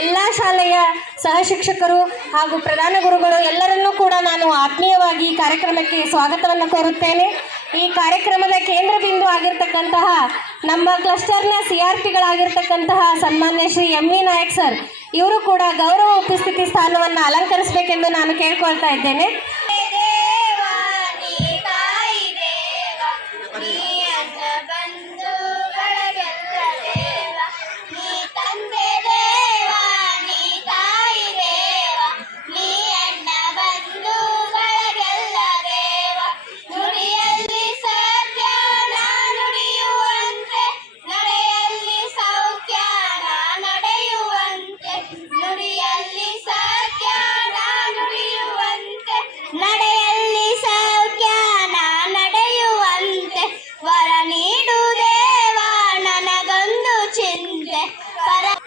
ಎಲ್ಲ ಶಾಲೆಯ ಸಹಶಿಕ್ಷಕರು ಹಾಗೂ ಪ್ರಧಾನ ಗುರುಗಳು ಎಲ್ಲರನ್ನೂ ಕೂಡ ನಾನು ಆತ್ಮೀಯವಾಗಿ ಈ ಕಾರ್ಯಕ್ರಮಕ್ಕೆ ಸ್ವಾಗತವನ್ನು ಕೋರುತ್ತೇನೆ. ಈ ಕಾರ್ಯಕ್ರಮದ ಕೇಂದ್ರ ಬಿಂದು ಆಗಿರ್ತಕ್ಕಂತಹ ನಮ್ಮ ಕ್ಲಸ್ಟರ್ನ CRPಗಳಾಗಿರ್ತಕ್ಕಂತಹ ಸನ್ಮಾನ್ಯ ಶ್ರೀ MV ನಾಯಕ್ ಸರ್ ಇವರು ಕೂಡ ಗೌರವ ಉಪಸ್ಥಿತಿ ಸ್ಥಾನವನ್ನು ಅಲಂಕರಿಸಬೇಕೆಂದು ನಾನು ಕೇಳ್ಕೊಳ್ತಾ ಇದ್ದೇನೆ.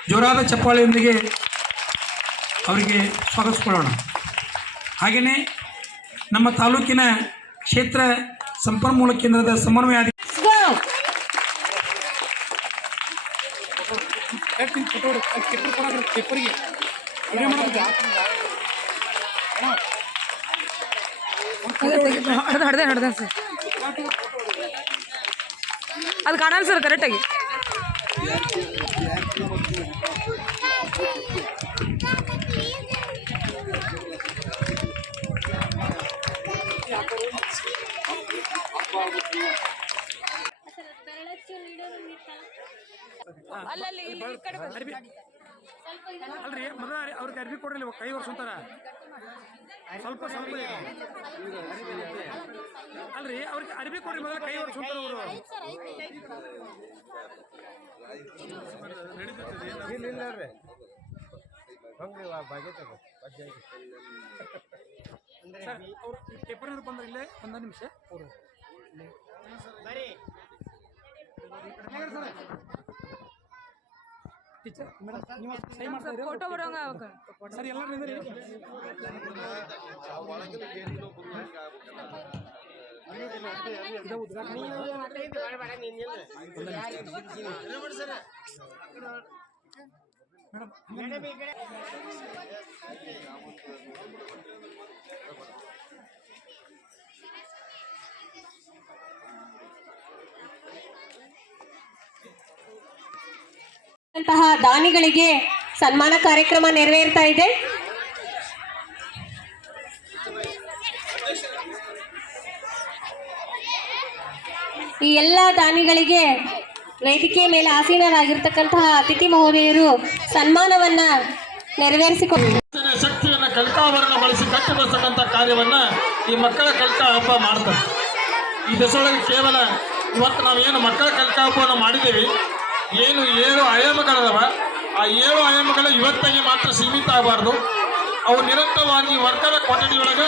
ಜೋರಾದ ಚಪ್ಪಾಳೆಯೊಂದಿಗೆ ಅವರಿಗೆ ಸ್ವಾಗತಿಸಿಕೊಳ್ಳೋಣ. ಹಾಗೆಯೇ ನಮ್ಮ ತಾಲೂಕಿನ ಕ್ಷೇತ್ರ ಸಂಪನ್ಮೂಲ ಕೇಂದ್ರದ ಸಮನ್ವಯಾಧಿಕಾರಿ ಅದು ಕಾಣಲ್ಲ ಸರ್ ಕರೆಕ್ಟಾಗಿ. ಅಲ್ರಿ ಮೊದಲ ಅವ್ರಿಗೆ ಅರ್ಬಿ ಕೊಡ್ರಿ, ಕೈ ಒರ್ಸಂತಾರ ಸ್ವಲ್ಪ ಅಲ್ರಿ ಅವ್ರಿಗೆ ಅರ್ಬಿ ಕೊಡ್ರಿ, ಮೊದಲ ಕೈ ಒರ್ಸಂತಾರ ಅವರು. ಸರ್ ಅವ್ರು ಪೇಪರ್ ಬಂದ್ರೆ ಇಲ್ಲೇ ಒಂದ ನಿಮಿಷ ಅವರು ಟೀಚರ್ ಫೋಟೋ ಬರೋಂಗ ಸರ್ ಎಲ್ಲರೂ ದಾನಿಗಳಿಗೆ ಸನ್ಮಾನ ಕಾರ್ಯಕ್ರಮ ನೆರವೇರ್ತಾ ಇದೆ. ಈ ಎಲ್ಲ ದಾನಿಗಳಿಗೆ ವೇದಿಕೆ ಮೇಲೆ ಆಸೀನರಾಗಿರ್ತಕ್ಕಂತಹ ಅತಿಥಿ ಮಹೋದಯರು ಸನ್ಮಾನವನ್ನ ನೆರವೇರಿಸಿಕೊಂಡು ಶಕ್ತಿಯನ್ನ ಕಲಿಕಾಭರಣ ಬಳಸಿ ಕಟ್ಟಿಬರ್ತಕ್ಕಂಥ ಕಾರ್ಯವನ್ನ ಈ ಮಕ್ಕಳ ಕಲಿಕಾ ಹಬ್ಬ ಮಾಡ್ತಾರೆ. ಈ ದೇಶದೊಳಗೆ ಕೇವಲ ಇವತ್ತು ನಾವೇನು ಮಕ್ಕಳ ಕಲಿಕಾ ಹಬ್ಬವನ್ನು ಮಾಡಿದ್ದೇವೆ, ಏನು 7 ಆಯಾಮಗಳದವ, ಆ 7 ಆಯಾಮಗಳು ಇವತ್ತಿಗೆ ಮಾತ್ರ ಸೀಮಿತ ಆಗಬಾರ್ದು. ಅವು ನಿರಂತರವಾಗಿ ವರ್ಗದ ಕೊಠಡಿಯೊಳಗೆ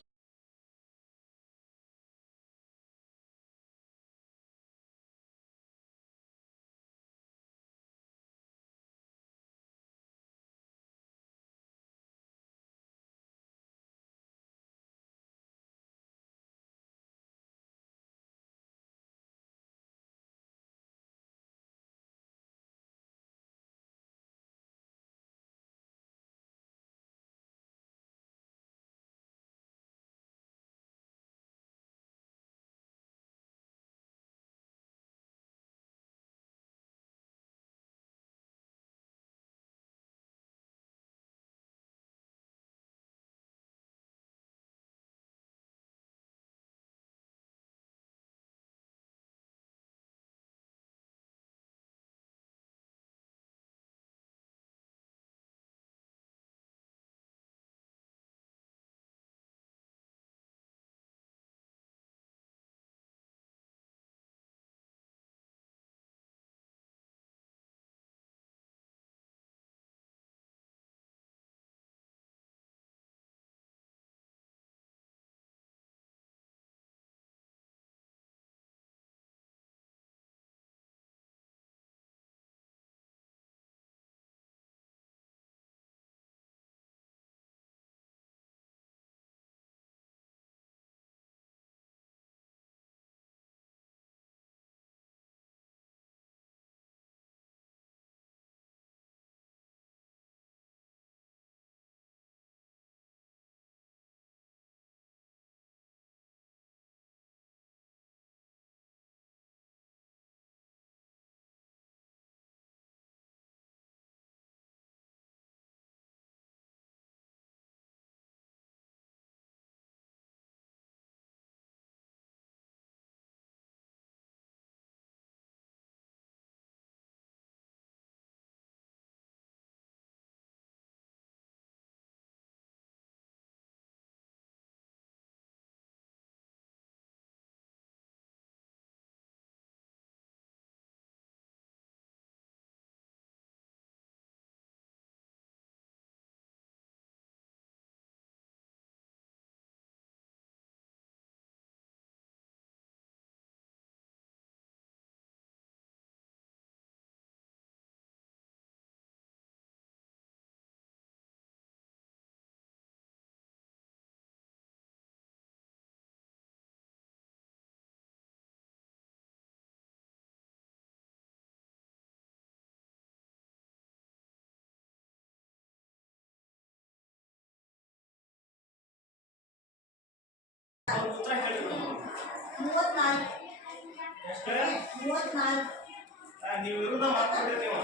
ನೀವು ಇರುದ ಮಾತಾಡ್ತೀರಿ ನೀವು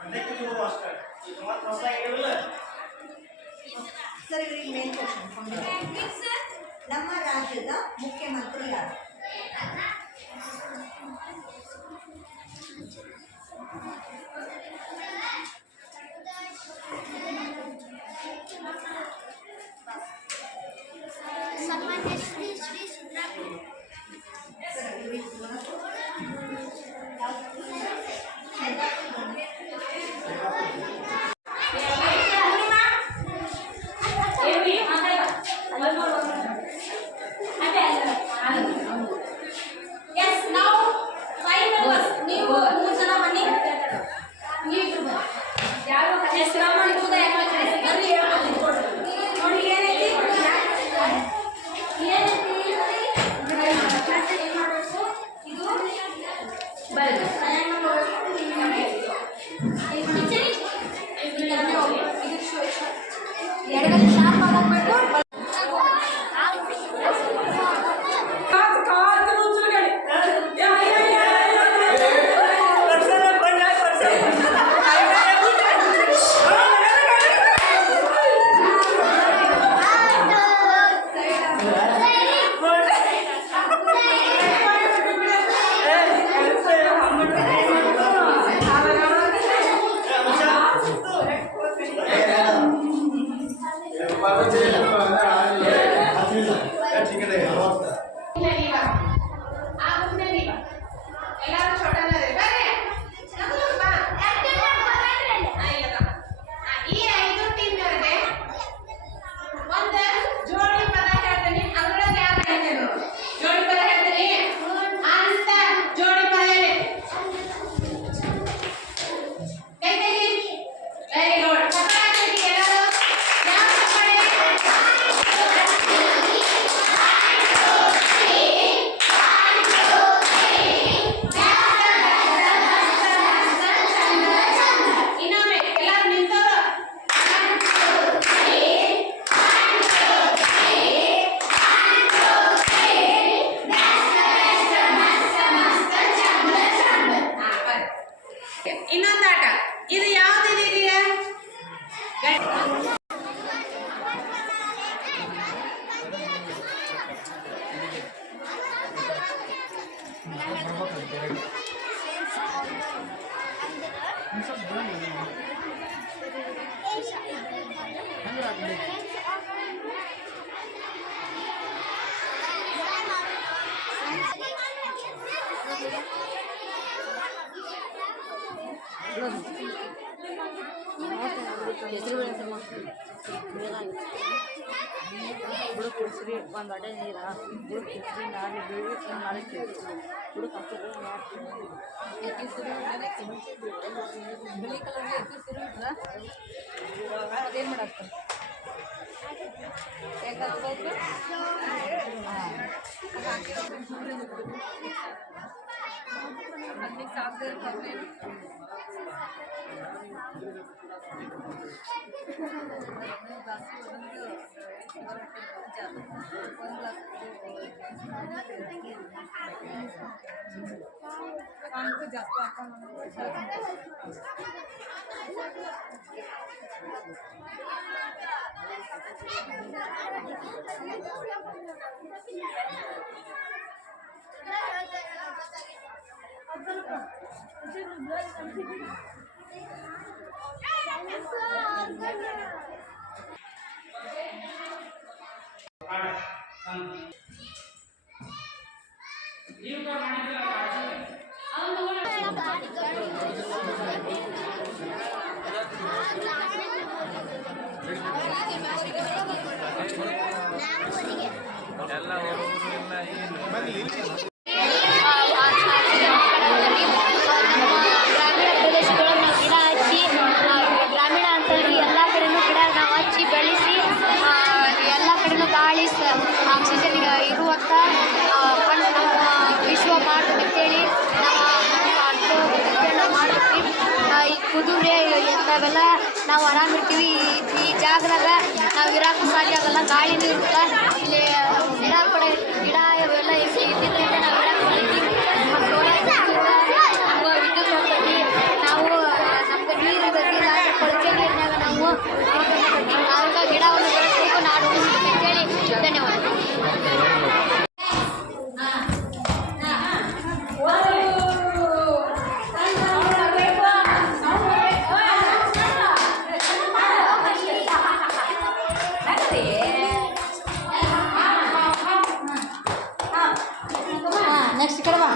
ಅದಕ್ಕೆ ನೀವು ಅಷ್ಟೇ ಈಗ ಮತ್ತೆ ಹೊಸ ಹೇಳಿಲ್ಲ ಸರ್ ಇವರಿಗೆ ಮೇನ್ ಕ್ವಶನ್ ನಮ್ಮ ರಾಜ್ಯದ ಮುಖ್ಯಮಂತ್ರಿ ಯಾರು? ಸನ್ಮಾನ್ಯ ಶ್ರೀ ಸಿದ್ದರಾಮಯ್ಯ. ಇನ್ನೊಂದಾಟ ಇದು ಯಾವ್ದಿದೆ ಬುಡಕ್ ಕುಡಿಸ್ರಿ ಒಂದು ಅಡೆ ನೀರ ಬುಡಕ್ ಕುಡಿಸ್ರಿ ನಾಳೆ ಬೀಳಿ ನಾಳೆ ಬುಡಕ್ ಹಾಕಿದ್ರೆ ಬಿಳಿ ಕಲರ್ ಅದೇನು ಮಾಡಾಕ್ತ ಅದಕ್ಕೆ ಸಾಕು ಜಾಸ್ತಿ ಆಕ್ಸಿಜನ್ ಇರುವಂಥ ವಿಶ್ವ ಮಾರ್ಗ ಅಂತೇಳಿ ನಾವು ಮಾಡ್ತೀವಿ. ಈ ಕುದುರೆ ಇಂಥವೆಲ್ಲ ನಾವು ಆರಾಮಿರ್ತೀವಿ. ಈ ಜಾಗದಾಗ ನಾವು ಇರೋಕ್ಕೂ ಸಾಧ್ಯ ಆಗಲ್ಲ, ಗಾಳಿನೂ ಇರುತ್ತೆ. ಇಲ್ಲಿ ಗಿಡ ಇವೆಲ್ಲ ಇದ್ದಿದ್ದರಿಂದ ನಾವು ಇರಕ್ಕೆ ಹೊಲಿತೀವಿ. ವಿದ್ಯುತ್ ಹೋಗ್ತೈತಿ. ನಾವು ನಮ್ಗೆ ನೀರು ಇರ್ತೈತಿ, ಕೊಳಚೆ ನೀರಿನಾಗ ನಾವು ಅದಕ್ಕೆ ಗಿಡವನ್ನು ಬೆಳೆಸಬೇಕು, ನಾಡು ಉಳಿಸ್ಬೇಕು ಅಂತೇಳಿ ಧನ್ಯವಾದಗಳು. ನೆಕ್ಸ್ಟ್ ಕಡೆ ಬಾ.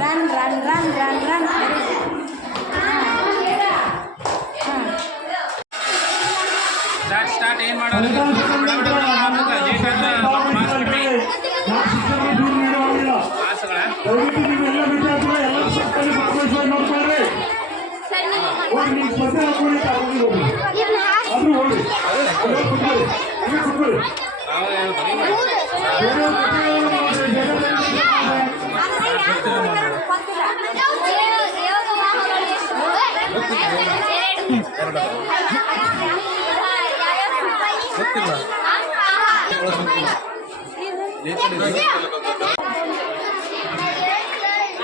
Run run run run run. Start ಏನು ಮಾಡೋದು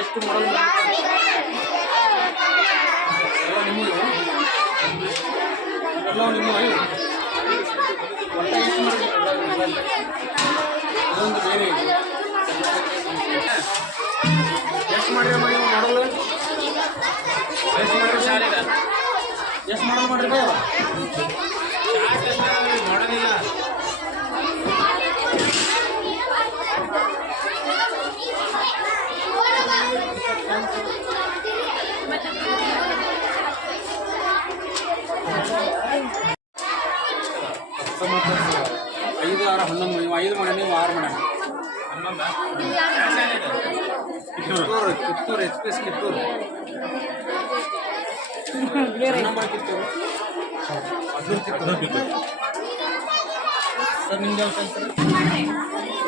ಎಷ್ಟು ಮಾಡಲ್ ಎಷ್ಟು ಮಾಡಿರಿ ಮಾಡಲ್ ಎಷ್ಟು ಮಾಡಿರಿ ಶಾಲೆಗೆ ಎಷ್ಟು ಮಾಡಲ್ ಮಾಡ್ರಿ ಮಾಡೋದಿಲ್ಲ. ಐದು ಆರು 11 ನೀವು 5 ಮಾಡೋಣ, ನೀವು 6 ಮಾಡೋಣ. ಕಿತ್ತೂರು ಎಕ್ಸ್ಪ್ರೆಸ್ ಕಿತ್ತೂರು ಕಿತ್ತೂರು ಸರ್ ನಿಮ್ಗೆ ಯಾವ ಕಲ್ತಾರೆ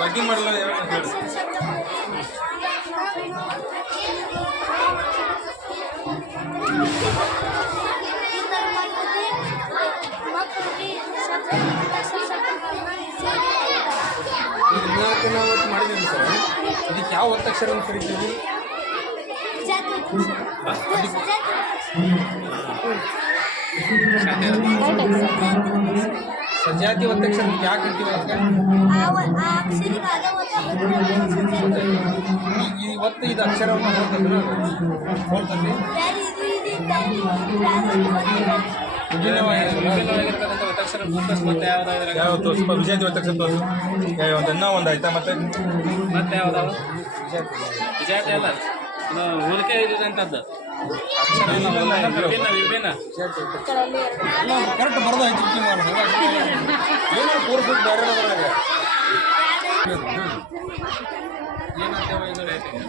ವರ್ಕಿಂಗ್ ಮಾಡಲ್ಲ ಹೇಳಿ. ನಾವು ಮಾಡಿದ್ದೀವಿ ಸರ್. ಇದಕ್ಕೆ ಯಾವ ಒತ್ತಕ್ಷರ ಅಂತ ಕರಿತೀವಿ? ಸಜಾತಿ ಒತ್ತಕ್ಷರ ಯಾಕೆ ಕರಿತೀವಿ? ಈ ಒತ್ತು ಇದು ಅಕ್ಷರವನ್ನು ಹೋಲ್ತದೆ. ವಿಭಿನ್ನವಾಗಿರ್ತಕ್ಕಂಥ ಒತ್ತಕ್ಷರ ಫೋಕಸ್ ಮತ್ತೆ ಯಾವ್ದು ಸ್ವಲ್ಪ ವಿಜಾತಿ ಒತ್ತಕ್ಷರ ಒಂದು ಒಂದು ಆಯ್ತಾ ಮತ್ತೆ ಮತ್ತೆ ಯಾವ್ದಾವ ವಿಜಾತಿ ಅಲ್ಲ ಇದು ಹೋಲಿಕೆ ಇದ್ದಂಥದ್ದು ಅಕ್ಷರ ವಿಭಿನ್ನ ವಿಭಿನ್ನ ಕರೆಕ್ಟ್ ಬರ್ದು ಆಯ್ತು ಏನೋ ಕೂರ್ಬಿಟ್ಟು ಬೇರೆ ಏನಂತೇವ ಇದು ರೈಟಿಂಗ್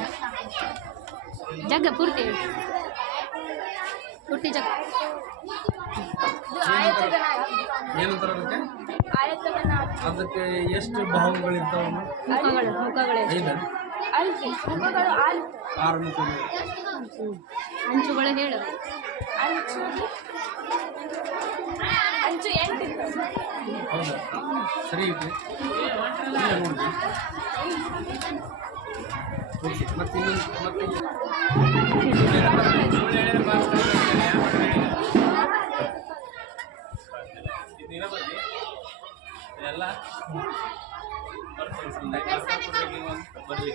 ಜಗ್ಗ ಪೂರ್ತಿ ಜಗ್ಗ ಏನಂತಾರ ಅದಕ್ಕೆ ಎಷ್ಟು ಭಾವಗಳಿರ್ತಾವ? ಐದು ಆರು ಮುಖಗಳು. ಅಂಚುಗಳು ಹೇಳು. ಹೌದಾ ಸರಿ ಇದೆ ನೋಡಿ. ಓಕೆ ಮತ್ತೆ ಮತ್ತೆ ಇದೆಲ್ಲ ಬರೀ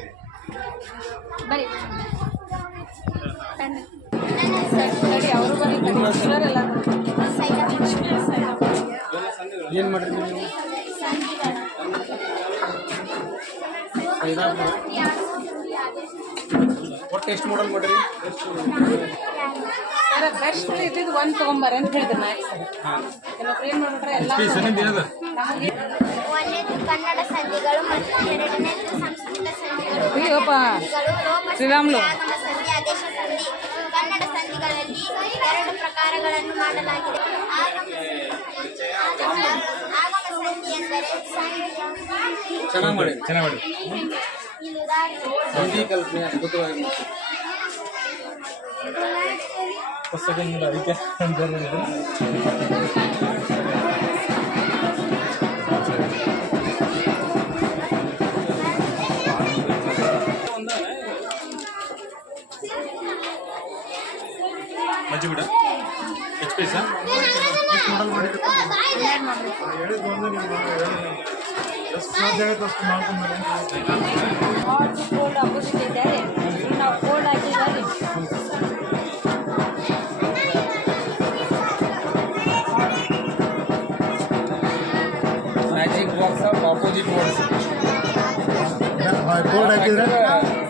ಏನು ಮಾಡ್ರಿ ನೀವು? ಒಟ್ಟು ಎಷ್ಟು ಮಾಡಲ್ ಮಾಡ್ರಿ? ಬೆಸ್ಟ್ ಇದ್ದಿದ್ದು ಒಂದು ತೊಗೊಂಬಾರೆ ಅಂತ ಹೇಳಿದ್ರು ಮ್ಯಾಕ್ಸ್. ಏನು ಮಾಡ್ಬಿಟ್ರೆ ಎಲ್ಲ ಒಂದನೇದು ಕನ್ನಡ ಸಂಧಿಗಳು ಮತ್ತು ಎರಡನೇದು ಸಂಸ್ಕೃತ ಸಂಧಿಗಳು. ಶ್ರೀರಾಮ್ಲು ಆಗಮ ಸಂಧಿ, ಆದೇಶ ಸಂಧಿ. ಕನ್ನಡ ಸಂಧಿಗಳಲ್ಲಿ 2 ಪ್ರಕಾರಗಳನ್ನು ಮಾಡಲಾಗಿದೆ. ಆಗಮ ಸಂಧಿ ಎಂದರೆ ಚೆನ್ನಾಗಿ ಮಾಡಿ ಇಲ್ಲಿ ಉದಾಹರಣೆ ಸಂಧಿ ಕಲ್ಪನೆ ಅದ್ಭುತವಾಗಿ ಪುಸ್ತಕದಿಂದ ಅದಕ್ಕೆ ಬರೆದಿದ್ದು. ಮಜ್ಜಿ ಬಿಡ H P sir cold opposite ಇದೆ ನಾವು ಕೋಲ್ಡ್ ಹಾಕಿದ್ದಾರೆ magic box of opposite words. Cold ಹಾಕಿದ್ರೆ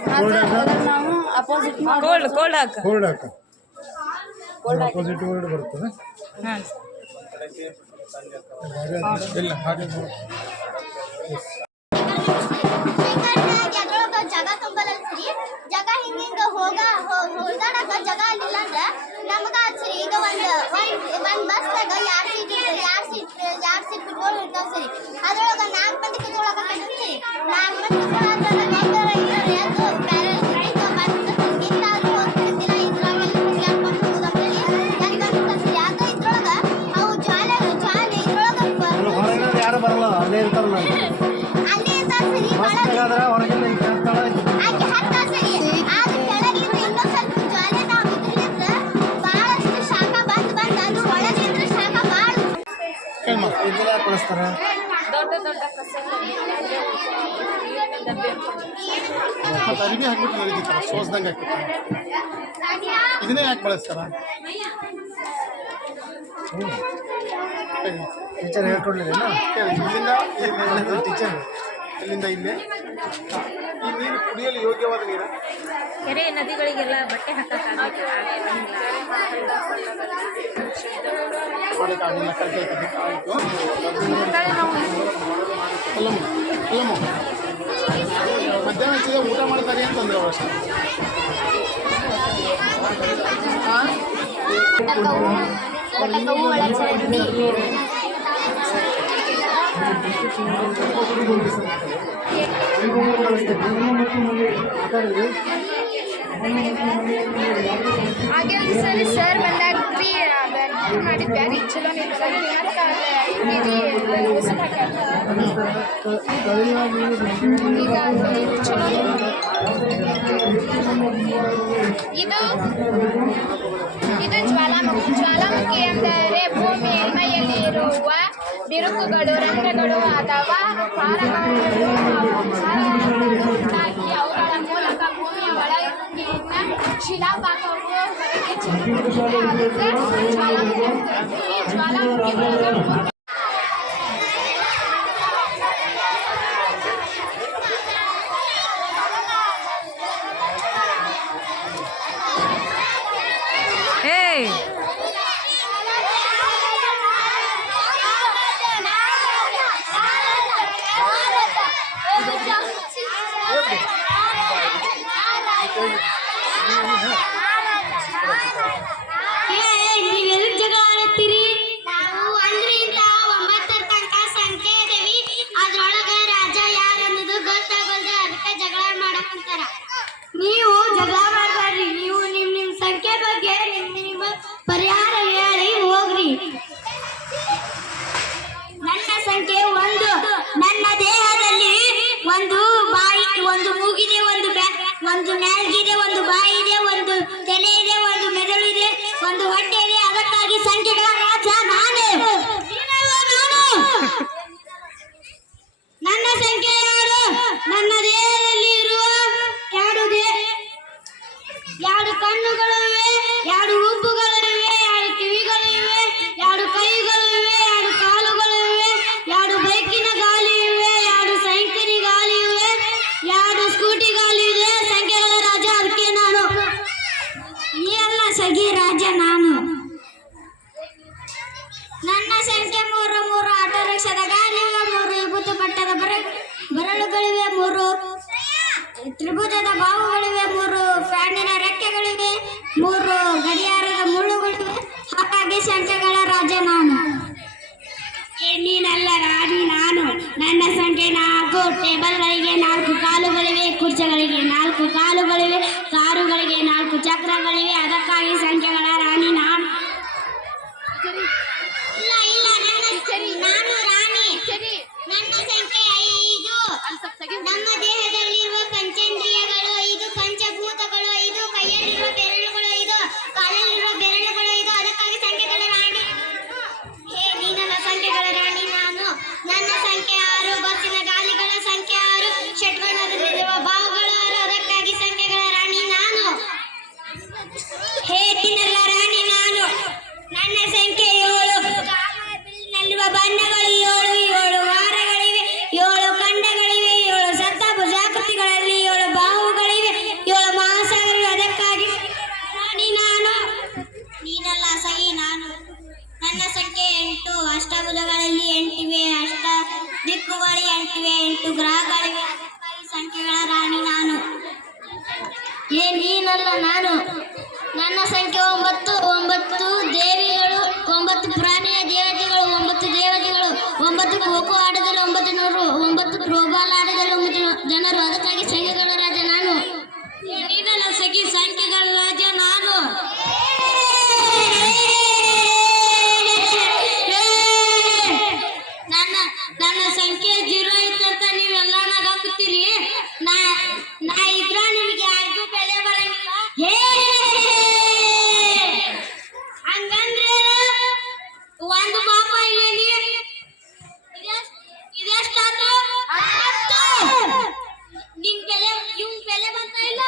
ನಾವು ಅಪೋಸಿಟ್ ಕೋಲ್ಡ್ ಕೋಲ್ಡ್ ಹಾಕ ಕೋಲ್ಡ್ ಹಾಕ ಅಪೋಸಿಟ್ ವರ್ಡ್ ಬರ್ತದೆ. ಹಾಂ ಇಲ್ಲ ಹಾಗೆ ಜಾಗ ತುಂಬಲಲ್ರಿ ಜಾಗ ಹಿಂಗ ಹೊಲ್ದಾಡಕ ಜಾಗ ಅಲ್ಲಿಲ್ಲ ಅಂದ್ರ ನಮಗ ಸರಿ ಈಗ ಒಂದ್ ಬಸ್ದಾಗ ಎರಡ್ ಸೀಟ್ ಬಿಟ್ಕೊಂಡು ಇರ್ತಾವ ಸರಿ ಅದ್ರೊಳಗ 4 ಮಂದಿ ಕುತ್ಕೊಳಕ ಸರಿ 4 ಮಂದಿ ಯಾರು ಬರಲ್ಲ, ಅಲ್ಲೇ ಇರ್ತಾರಲ್ಲ ಬಸ್ನಾಗಾದ್ರೆ ಹೊರಗೆಲ್ಲ ಇದೆಲ್ಲ ಕಳಿಸ್ತಾರ. ದೊಡ್ಡ ದೊಡ್ಡ ಮತ್ತು ಅರಿವಿ ಹಾಕ್ಬಿಟ್ಟು ನಡೀತಾರ, ಸೋಸ್ದಂಗೆ ಹಾಕ್ಬಿಟ್ಟು. ಇದನ್ನೇ ಯಾಕೆ ಬಳಸ್ತಾರ? ಟೀಚರ್ ಹೇಳ್ಕೊಡ್ಲಿಲ್ಲ ಇಲ್ಲಿಂದ ಟೀಚರ್ ಇಲ್ಲಿಂದ ಇಲ್ಲೇ ಈ ನೀರು ಕುಡಿಯಲು ಯೋಗ್ಯವಾದ ನೀರು. ಕೆರೆ ನದಿಗಳಿಗೆಲ್ಲ ಬಟ್ಟೆ ಹಾಕಕ್ಕಾಗಲ್ಲ ಮಾಡೋಕ್ಕಾಗಲಿಲ್ಲ, ಕಲಿಕೆ ಆಯಿತು. ಅಲ್ಲಮ್ಮ ಮಧ್ಯಾಹ್ನ ಹೆಚ್ಚಿಗೆ ಊಟ ಮಾಡ್ತಾರೆ ಅಂತಂದ್ರೆ ಅವರು ಅಷ್ಟೇ. ಹಾಂ ಹಾಗೆ ಒಂದ್ಸರಿ ಸರ್ ಬಂದಾಗ ಮಾಡಿದ್ವಿ ಅದು ಚಲೋ ಈಗ ಚಲೋ ಇದು ಜ್ವಾಲಾಮುಖಿ ಅಂದರೆ ಭೂಮಿ ಮೇಲ್ಮೈಯಲ್ಲಿ ಇರುವ ಬಿರುಕುಗಳು ರಂಧ್ರಗಳು ಅಥವಾ ಪಾರಗಾರಗಳು ಉಂಟಾಗಿ ಅವುಗಳ ಮೂಲಕ ಭೂಮಿಯ ಒಳಗಿನ ಶಿಲಾಪಾಕವು ಹೊರಗೆ ಚಿಮ್ಮುತ್ತದೆ. ಅದಕ್ಕೆ ಜ್ವಾಲಾಮುಖಿ ಅಂತಾರೆ. ಈ ಜ್ವಾಲಾಮುಖಿಗಳ ನೀವೆಲ್ಲ ಜಗ ಆಡತ್ತೀರಿ? ನಾವು 1ರಿಂದ 9 ತನಕ ಸಂಖ್ಯೆ ಇದೇವಿ. ಅದ್ರೊಳಗ ರಾಜ ಯಾರು ಅನ್ನೋದು ಗೊತ್ತಾಗಲ್ದು, ಅದಕ್ಕೆ ಜಗಳ ಮಾಡಕ್ಕಂತಾರ. ನೀವು ಜಗಳ ಮಾಡಬೇಡ್ರಿ, ನೀವು ನಿಮ್ ಸಂಖ್ಯೆ ಬಗ್ಗೆ ನಿಮ್ಮ ಪರಿಹಾರ ಹೇಳಿ ಹೋಗ್ರಿ. ನನ್ನ ಸಂಖ್ಯೆ 1. ನನ್ನ ದೇಹದಲ್ಲಿ ಒಂದು ಬಾಯಿ, ಒಂದು ಮೂಗಿದೆ, ಒಂದು ನಾಲ್ಗಿದೆ, ಒಂದು ಬಾಯಿ ಇದೆ, ಒಂದು ತಲೆ ಇದೆ, ಒಂದು ಮೆದುಳು ಇದೆ, ಒಂದು ಹೊಟ್ಟೆ ಇದೆ. ಅದಕ್ಕಾಗಿ ಸಂಖ್ಯೆಗಳ ರಾಜ ನಾನೇ. ನನ್ನ ಸಂಖ್ಯೆ 2. ನನ್ನ ದೇಹದಲ್ಲಿ ಇರುವ 2 ಕಣ್ಣುಗಳು ಇವೆ, 2 ಹುಬ್ಬುಗಳಿವೆ, 2 ಕಿವಿಗಳು ಇವೆ, 2 ಕೈಗಳು ಇವೆ, 2 ಕಾಲುಗಳು ಇವೆ, 2 ಬೈಕಿನ ಗಾಲಿ ಇವೆ, 2 ಸೈಕಲಿನ ಗಾಲಿ ಇವೆ, 2 ಸ್ಕೂಟಿ ಗಾಲಿ ಇದೆ. ಸಂಖ್ಯೆಗಳ ರಾಜ ಅದಕ್ಕೆ ನಾನು. ಈ ಎಲ್ಲ ಸಗಿ ರಾಜ ನಾನು. ನನ್ನ ಸಂಖ್ಯೆ 3 ಆಟೋ ರಿಕ್ಷಾದ ಗಾಲಿ ಇವೆ, 3 ವಿಭೂತಿ ಪಟ್ಟದ ಬರಳುಗಳಿವೆ, 3 ತ್ರಿಭುಜದ ಬಾವುಗಳಿವೆ, 3 ಫ್ಯಾನಿನ ರೆಕ್ಕೆಗಳಿವೆ, 3 ಗಡಿಯಾರದ ಮುಳ್ಳುಗಳಿವೆ. ಹಾಗಾಗಿ ಸಂಖ್ಯೆಗಳ ರಾಜ ನಾನು. ನೀನಲ್ಲ ರಾಣಿ ನಾನು. ನನ್ನ ಸಂಖ್ಯೆ 4. ಟೇಬಲ್ಗಳಿಗೆ 4 ಕಾಲುಗಳಿವೆ, ಕುರ್ಚಿಗಳಿಗೆ 4 ಕಾಲುಗಳಿವೆ, ಕಾರುಗಳಿಗೆ 4 ಚಕ್ರಗಳಿವೆ ಅದಕ್ಕಾಗಿ ಸಂಖ್ಯೆಗಳ ರಾಣಿ ನಾನು. ಇಲ್ಲ ಇಲ್ಲ ನಾನು ರಾಣಿ. ನನ್ನ ಸಂಖ್ಯೆ 5. ನಮ್ಮ ದೇಹದಲ್ಲಿರುವ ಪಂಚೇಂದ್ರಿಯಗಳು 5, ಪಂಚಭೂತಗಳು 5, ಕೈಯಲ್ಲಿರುವ ಬೆರಳುಗಳು 5, ಕಾಲಲ್ಲಿರುವ ಬೆರಳುಗಳು 5. ಅದಕ್ಕಾಗಿ ಸಂಖ್ಯೆಗಳ ರಾಣಿ. ಹೇ ನೀನಲ್ಲ ಸಂಖ್ಯೆಗಳ ರಾಣಿ ನಾನು. ನನ್ನ ಸಂಖ್ಯೆ 6, ಬಸ್ಸಿನ ಗಾಲಿಗಳ ಸಂಖ್ಯೆ 6, ಷಟ್ಕೋನದಲ್ಲಿರುವ ಬಾಹುಗಳು 6. ಅದಕ್ಕಾಗಿ ಸಂಖ್ಯೆಗಳ ರಾಣಿ ನಾನು. ಹೇ ನೀನಲ್ಲ ರಾಣಿ ನಾನು. ನನ್ನ ಸಂಖ್ಯೆ 7. ನಲ್ಲಿರುವ ಬಣ್ಣಗಳು 7 ವಾರಗಳಿವೆ, 7 ಖಂಡಗಳಿವೆ, 7 ಸತ್ತ ಭುಜಾಕೃತಿಗಳಲ್ಲಿ 7 ಬಾಹುಗಳಿವೆ, 7 ಮಹಾಸಾಗರಗಳು. ಅದಕ್ಕಾಗಿ ರಾಣಿ ನಾನು. ನೀನಲ್ಲ ಸಹಿ ನಾನು. ನನ್ನ ಸಂಖ್ಯೆ 8. ಅಷ್ಟಭುಜಗಳಲ್ಲಿ 8 ಇವೆ, ಅಷ್ಟ ದಿಕ್ಕುಗಳು 8 ಇವೆ, 8 ಗ್ರಹಗಳಿವೆ. ಅದಕ್ಕಾಗಿ ಸಂಖ್ಯೆಗಳ ರಾಣಿ ನಾನು. ಏ ನೀನಲ್ಲ ನಾನು. ನನ್ನ ಸಂಖ್ಯೆ 9 ದೇವಿಗಳು, 9 ಪ್ರಾಣಿಯ ದೇವತೆಗಳು, 9 ದೇವತೆಗಳು, 9 ಖೋಖೋ ಆಟದಲ್ಲಿ 9 ನೂರು, 9 ಥ್ರೋಬಾಲ್ ಆಟದಲ್ಲಿ 9 ಜನರು. ಅದಕ್ಕಾಗಿ ಸಂಖ್ಯೆಗಳ ರಾಜ ನಾನು. ನೀನಲ್ಲ ಸಖಿ ಸಂಖ್ಯೆಗಳ ರಾಜ ನಾನು. ನನ್ನ ಸಂಖ್ಯೆ 0 ಇತ್ತಂತ ನೀವೆಲ್ಲ ನಗಾಕತ್ತೀರಿ. ನಾ ಇದ್ರ ನಿಮಗೆ ಯಾರಿಗೂ ಬೆಲೆ ಬರಂಗಿಲ್ಲ. ಹಂಗಂದ್ರೆ ಒಂದು ಪಾಪ ಇಲ್ಲಿ ಇದೆಷ್ಟಾತು? ನಿಂಗ್ ಬೆಲೆ ಇವ್ನ್ ಬೆಲೆ ಬಂತ ಇಲ್ಲ?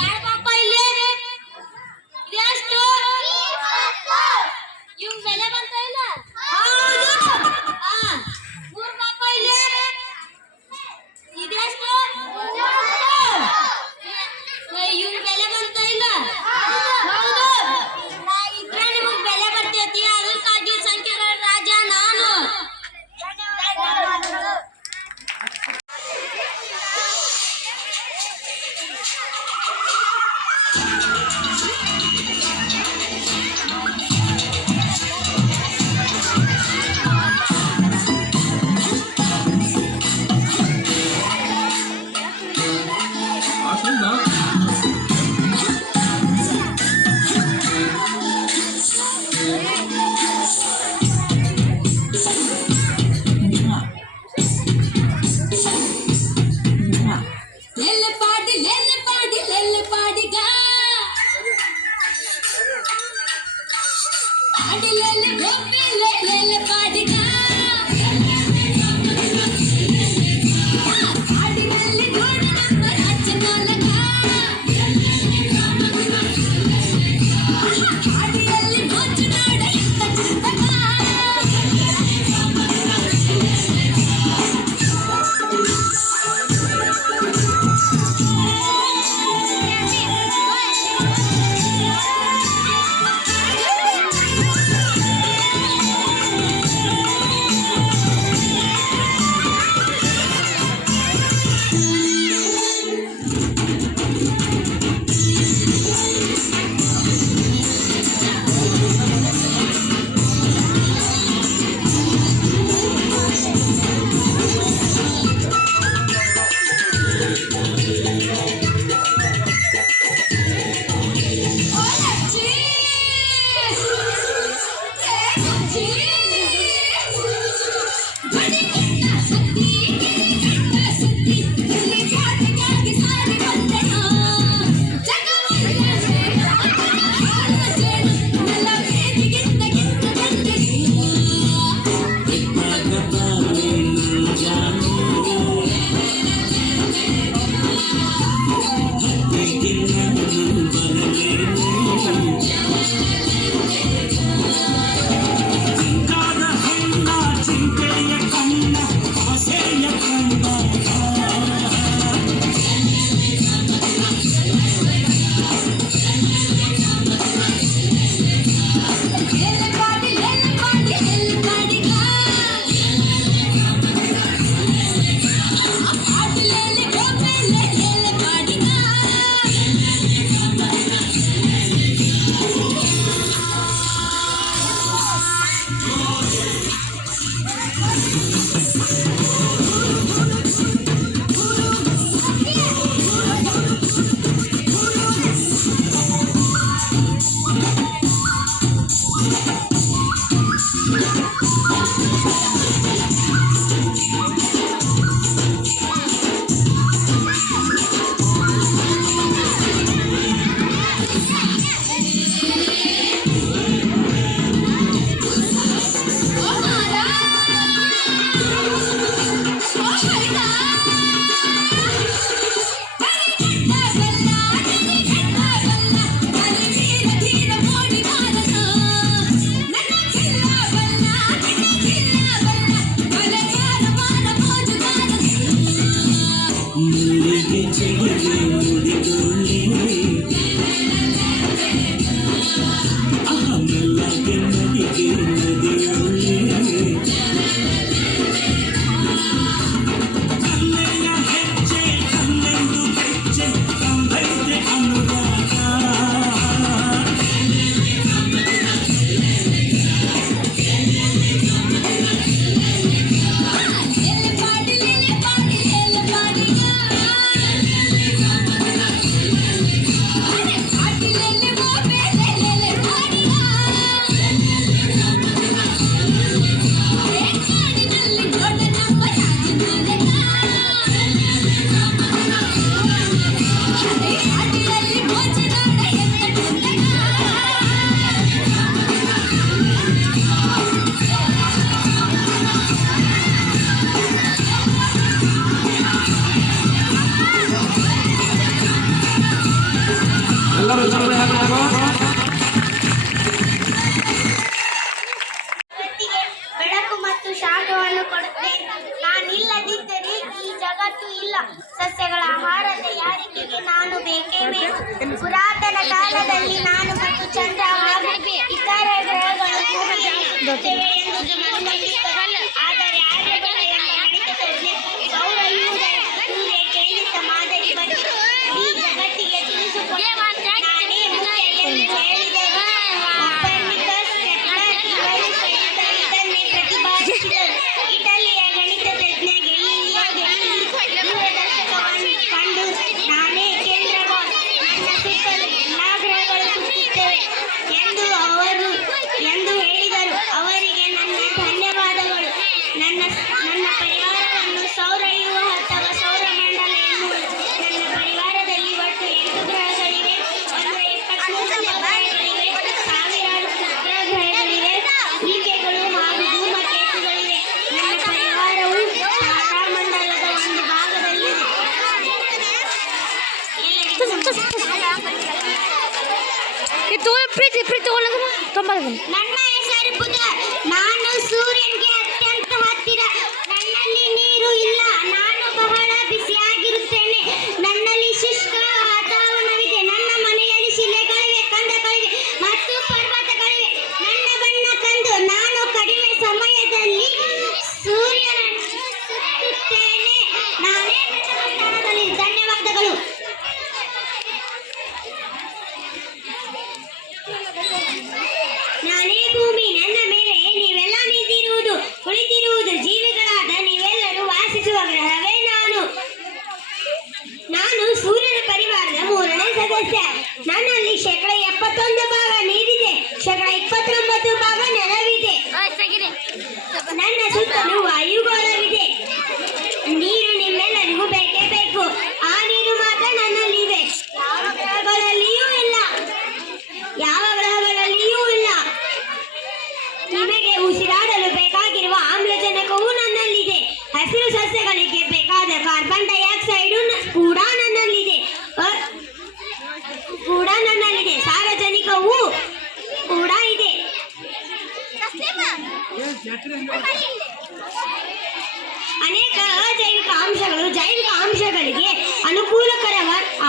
ಎರಡು ಪಾಪ ಇಲ್ಲಿ ಇದೆಷ್ಟು? ಇವ್ನ್ ಬೆಲೆ ಬಂತ ಇಲ್ಲ? ಮೂರು ಪಾಪ ಇಲ್ಲಿ ಇದೆಷ್ಟು? ಇವ್ನ್ ಬೆಲೆ ಬಂತ ಇಲ್ಲ? ಹೌದು. ಇದ್ರೆ ನಿಮಗ್ ಬೆಲೆ ಬರ್ತೈತಿ. ಅದಕ್ಕಾಗಿ ಸಂಖ್ಯೆಗಳ ರಾಜ ನಾನು. ಬದುಕುತ್ತೇವೆ ಎಂದು ಮನಗಂಡಿದ್ದರು. ಆದರೆ ಆರ್ಯಭಟ ಎಂಬ ಗಣಿತ ತಜ್ಞ ಸೌರ ಸೂರ್ಯ ಕೇಂದ್ರಿತ ಮಾದರಿ ಬಗ್ಗೆ ಈ ಜಗತ್ತಿಗೆ ತಿಳಿಸಿಕೊಟ್ಟು ನಾನೇ ಮುಖ್ಯ ಎಂದು ಹೇಳಿದರು. ಕೊಪರ್ನಿಕಸ್, ಕೆಪ್ಲರ್ ಇವರು ಸಹಿತ ಇದನ್ನೇ ಪ್ರತಿಪಾದಿಸಿದರು. ಇಟಲಿಯ ಗಣಿತ ತಜ್ಞ ಗೆಲಿಲಿಯೋ ಗೆಲಿಲಿ ದೂರದರ್ಶಕವನ್ನು ಕಂಡು ನಾನೇ ಕೇಂದ್ರಗಳು, ನನ್ನ ಸುತ್ತಲೂ ಎಲ್ಲಾ ಗ್ರಹಗಳು ಸುತ್ತುತ್ತವೆ ಎಂದು ಹೇಳಿದರು. ಅವರಿಗೆ ನನ್ನ ಧನ್ಯವಾದಗಳು. ನನ್ನ ಪರಿವಾರವನ್ನು ಸೌರವ್ಯೂಹ ಅಥವಾ ಸೌರಮಂಡಲ ಎನ್ನುವುದು. ನನ್ನ ಪರಿವಾರದಲ್ಲಿ ಒಟ್ಟು 8 ಗ್ರಹಗಳಿವೆ, 123 ಉಪಗ್ರಹಗಳಿವೆ, ಸಾವಿರಾರು ಕ್ಷುದ್ರಗ್ರಹಗಳಿವೆ, ಈಕೆಗಳು ಹಾಗೂ ಧೂಮಕೇತುಗಳಿವೆ. ನನ್ನ ಪರಿವಾರವು ತಾರಾಮಂಡಲದ ಒಂದು ಭಾಗದಲ್ಲಿದೆ. ನನ್ನ ಹೆಸರು ಬುಧ. ನಾನು ಸೂರ್ಯನಿಗೆ ಅತ್ಯಂತ ಹತ್ತಿರ. ನನ್ನಲ್ಲಿ ನೀರು ಇಲ್ಲ. ನಾನು ಬಹಳ ಬಿಸಿಯಾಗಿರುತ್ತೇನೆ. ನನ್ನಲ್ಲಿ ಶುಷ್ಕ ವಾತಾವರಣವಿದೆ. ನನ್ನ ಮನೆಯಲ್ಲಿ ಶಿಲೆಗಳಿವೆ, ಕಂದಗಳಿವೆ ಮತ್ತು ಪರ್ವತಗಳಿವೆ. ನನ್ನ ಬಣ್ಣ ಕಂದು. ನಾನು ಕಡಿಮೆ ಸಮಯದಲ್ಲಿ ಸೂರ್ಯನನ್ನು ಸುತ್ತುತ್ತೇನೆ. ನಾನೇ ಪ್ರಥಮ ಸ್ಥಾನದಲ್ಲಿ. ಧನ್ಯವಾದಗಳು. ನಾನೇ ಭೂಮಿ. ನನ್ನ ಮೇಲೆ ನೀವೆಲ್ಲ ನಿಂತಿರುವುದು, ಕುಳಿತಿರುವುದು ಜೀವಿಗಳಾದ ನೀವೆಲ್ಲರೂ ವಾಸಿಸುವ ಗ್ರಹವೇ ನಾನು. ನಾನು ಸೂರ್ಯನ ಪರಿವಾರದ 3ನೇ ಸದಸ್ಯ. ನನ್ನಲ್ಲಿ 71% ಭಾಗ ನೀರಿದೆ, 29% ಭಾಗ ನೆಲವಿದೆ. ನನ್ನ ಸುತ್ತಲೂ ವಾಯುಗೋಳವಿದೆ. ನೀರು ನಿಮ್ಮೆಲ್ಲರಿಗೂ ಬೇಕೇ ಬೇಕು. ಆ ನೀರು ಮಾತ್ರ ನನ್ನಲ್ಲಿದೆ. ಯಾವ ಗ್ರಹಗಳಲ್ಲಿಯೂ ಇಲ್ಲ. ನಿಮಗೆ ಉಸಿರಾಡಲು ಬೇಕಾಗಿರುವ ಆಮ್ಲಜನಕವೂ ನನ್ನಲ್ಲಿದೆ. ಹಸಿರು ಸಸ್ಯಗಳಿಗೆ ಬೇಕಾದ ಕಾರ್ಬನ್ ಡೈಆಕ್ಸೈಡ್ ಕೂಡ ನನ್ನಲ್ಲಿದೆ. ಸಾರಜನಕವೂ ಕೂಡ ಇದೆ. ಅನೇಕ ಅಜೈವಿಕ ಅಂಶಗಳು ಜೈವಿಕ ಅಂಶಗಳಿಗೆ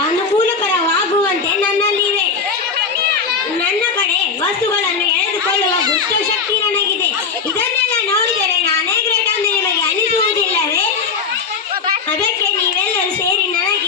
ಅನುಕೂಲಕರವಾಗುವಂತೆ ನನ್ನಲ್ಲಿವೆ. ನನ್ನ ಕಡೆ ವಸ್ತುಗಳನ್ನು ಎಳೆದುಕೊಳ್ಳುವ ಗುಪ್ತ ಶಕ್ತಿ ನನಗಿದೆ. ಇದನ್ನೆಲ್ಲ ನೋಡಿದರೆ ನಾನೇ ಗ್ರೇಟ್ ಎಂದು ನಿಮಗೆ ಅನಿಸುವುದಿಲ್ಲವೇ? ಅದಕ್ಕೆ ನೀವೆಲ್ಲರೂ ಸೇರಿ ನನಗೆ